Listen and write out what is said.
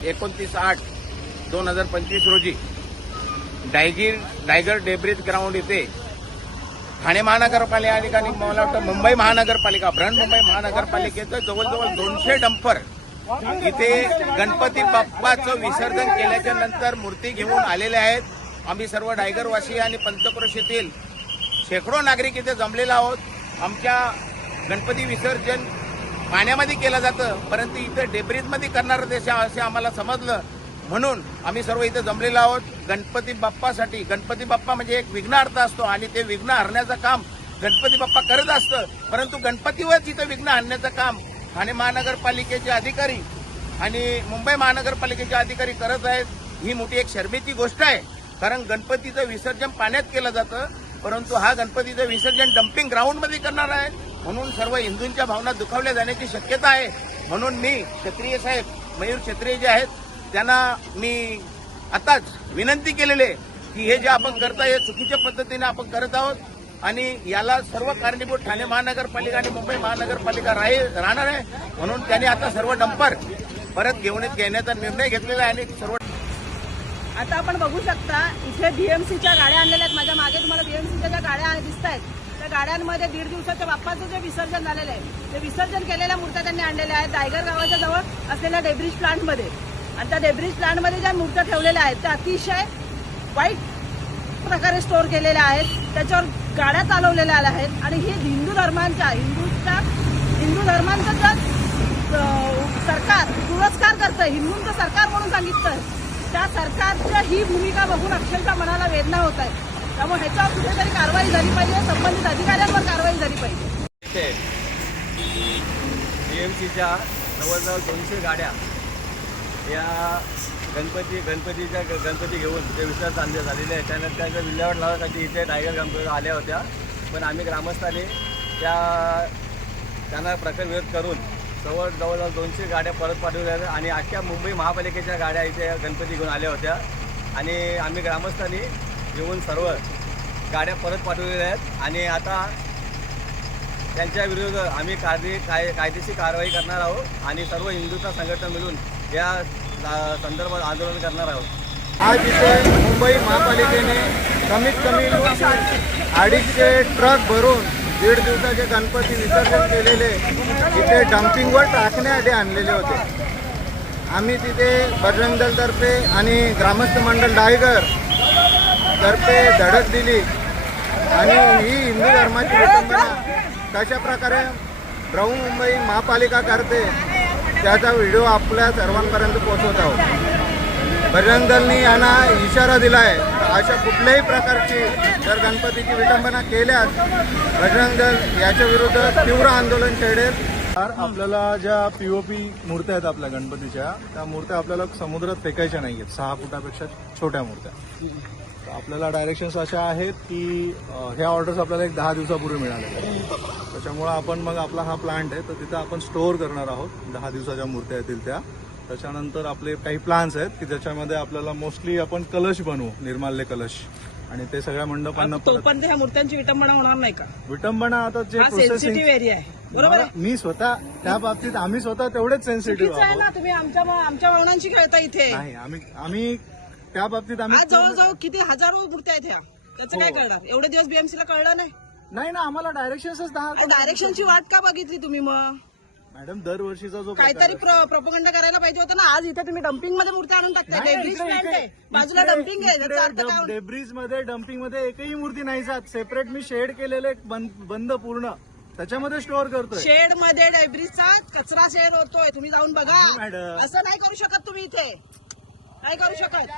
एकोणतीस आठ दोन हजार पंचवीस रोजी डायगीर डायगर डेब्रिज ग्राउंड इथे ठाणे महानगरपालिका आणि मला वाटतं मुंबई महानगरपालिका बृहन्मुंबई महानगरपालिकेचं जवळजवळ दोनशे डंपर इथे गणपती बाप्पाचं विसर्जन केल्याच्यानंतर मूर्ती घेऊन आलेले आहेत. आम्ही सर्व डायगरवासी आणि पंचक्रोशीतील शेकडो नागरिक इथे जमलेलो आहोत. आमच्या गणपती विसर्जन पाण्यामध्ये केलं जातं परंतु इथं डेब्रीजमध्ये करणार देश असे आम्हाला समजलं. म्हणून आम्ही सर्व इथे जमलेलो आहोत. गणपती बाप्पासाठी गणपती बाप्पा म्हणजे एक विघ्नार्थ असतो आणि ते विघ्न हरण्याचं काम गणपती बाप्पा करत असतं. परंतु गणपतीवरच इथं विघ्न आणण्याचं काम ठाणे महानगरपालिकेचे अधिकारी आणि मुंबई महानगरपालिकेचे अधिकारी करत आहेत. ही मोठी एक शर्मेची गोष्ट आहे. कारण गणपतीचं विसर्जन पाण्यात केलं जातं परंतु हा गणपतीचं विसर्जन डम्पिंग ग्राउंडमध्ये करणार आहे. म्हणून सर्व हिंदूंच्या भावना दुखावल्या जाण्याची शक्यता आहे. म्हणून मी क्षत्रिय साहेब मयूर क्षत्रिय जे आहेत त्यांना मी आताच विनंती केलेली आहे की हे जे आपण करताय हे चुकीच्या पद्धतीने आपण करत आहोत आणि याला सर्व कारणीभूत ठाणे महानगरपालिका आणि मुंबई महानगरपालिका राही राहणार आहे. म्हणून त्यांनी आता सर्व डंपर परत घेऊन घेण्याचा निर्णय घेतलेला आहे आणि सर्व आता आपण बघू शकता इथे बीएमसीच्या गाड्या आणलेल्या आहेत. माझ्या मागे तुम्हाला बीएमसीच्या ज्या गाड्या दिसत आहेत गाड्यांमध्ये दीड दिवसाच्या बाप्पाचं जे विसर्जन झालेलं आहे ते विसर्जन केलेल्या मूर्त्या त्यांनी आणलेल्या आहेत. दायगर गावाच्या जवळ असलेल्या डेब्रिज प्लांटमध्ये आणि त्या डेब्रिज प्लांटमध्ये ज्या मूर्त्या ठेवलेल्या आहेत त्या अतिशय वाईट प्रकारे स्टोअर केलेल्या आहेत. त्याच्यावर गाड्या चालवलेल्या आहेत. आणि हे हिंदू धर्मांच्या हिंदूच्या हिंदू धर्मांचं जर सरकार पुरस्कार करतं हिंदूंचं सरकार म्हणून सांगितलं त्या सरकारच्या ही भूमिका बघून अक्षरशः मनाला वेदना होत आहे. त्यामुळे ह्याच्यावर कुठेतरी कारवाई झाली पाहिजे संबंधित अधिकाऱ्यांवर कारवाई झाली पाहिजे. बीएमसीच्या जवळजवळ दोनशे गाड्या या गणपती गणपतीच्या गणपती घेऊन ते विश्वास चांगले झालेले आहे त्यानंतर त्याचं विल्हेवाट लावण्यासाठी इथे टायगर गणपती आल्या होत्या. पण आम्ही ग्रामस्थांनी त्या त्यांना प्रखर विरोध करून जवळ जवळजवळ दोनशे गाड्या परत पाठवल्या आणि अख्ख्या मुंबई महापालिकेच्या गाड्या इथे गणपती घेऊन आल्या होत्या. आणि आम्ही ग्रामस्थांनी येऊन सर्व गाड्या परत पाठवलेल्या आहेत. आणि आता त्यांच्या विरुद्ध आम्ही कायदे काय कायदेशीर कारवाई करणार आहोत आणि सर्व हिंदुत्व संघटना मिळून या संदर्भात आंदोलन करणार आहोत. आज इथे मुंबई महापालिकेने कमीत कमी अडीचशे ट्रक भरून दीड दिवसाचे गणपती विसर्जन केलेले इथे डम्पिंगवर टाकण्याआधी आणलेले होते. आम्ही तिथे बजरंग दलतर्फे आणि ग्रामस्थ मंडळ डायगर तर्फे धडक दिली. आणि ही हिंदू धर्माची विटंबना कशा प्रकारे मुंबई महापालिका करते त्याचा व्हिडिओ आपल्या सर्वांपर्यंत पोहोचवत आहोत. बजरंग यांना इशारा दिला आहे अशा कुठल्याही प्रकारची जर गणपतीची विटंबना केल्यास बजरंग दल याच्या विरुद्ध तीव्र आंदोलन छेडेल आपल्याला ज्या पीओपी मूर्त्या आहेत आपल्या गणपतीच्या त्या मूर्त्या आपल्याला समुद्रात फेकायच्या नाही आहेत सहा फुटापेक्षा छोट्या मूर्त्या. आपल्याला डायरेक्शन्स अशा आहेत की ह्या ऑर्डर्स आपल्याला एक दहा दिवसापूर्वी मिळालेल्या आहेत त्याच्यामुळं आपण मग आपला हा प्लांट आहे तर तिथं आपण स्टोअर करणार आहोत. दहा दिवसाच्या मूर्त्या येतील त्या. त्याच्यानंतर आपले काही प्लान्स आहेत की ज्याच्यामध्ये आपल्याला मोस्टली आपण कलश बनवू निर्माल्य कलश. आणि ते सगळ्या मंडपांना तोपर्यंत ह्या मूर्त्यांची विटंबना होणार नाही का? विटंबना आता जे सेन्सिटिव्ह एरिया आहे. बरोबर मी स्वतः त्या बाबतीत आम्ही स्वतः तेवढेच सेन्सिटिव्ह आहे ना तुम्ही आमच्या आमच्या भावनांशी खेळता इथे. नाही आम्ही आम्ही त्या बाबतीत आम्ही आज जवळजवळ किती हजारो मूर्त्या आहेत ह्या? त्याचं काय करणार? एवढे दिवस बीएमसी ला कळलं नाही. नाही ना आम्हाला डायरेक्शन्सच दहा डायरेक्शनची वाट का बघितली तुम्ही मग? मॅडम दरवर्षीचा जो काहीतरी प्रकार प्रोपगंड करायला पाहिजे होतं ना. आज इथे तुम्ही डम्पिंगमध्ये मूर्ती आणून टाकताय. नाही, डेब्रिज इकडे- प्लांट आहे. इकडे- बाजूला इकडे- डम्पिंग आहे. त्याचा अर्थ काय इकडे होणार? डेब्रिजमध्ये डम्पिंगमध्ये एकही मूर्ती नाही जात. सेपरेट मी शेड केलेले बंद बंद पूर्ण. त्याच्यामध्ये स्टोअर करतोय. शेडमध्ये डेब्रिजचा कचरा शेड होतोय. तुम्ही जाऊन बघा. मॅडम. असं नाही करू शकत तुम्ही इथे. नाही करू शकत.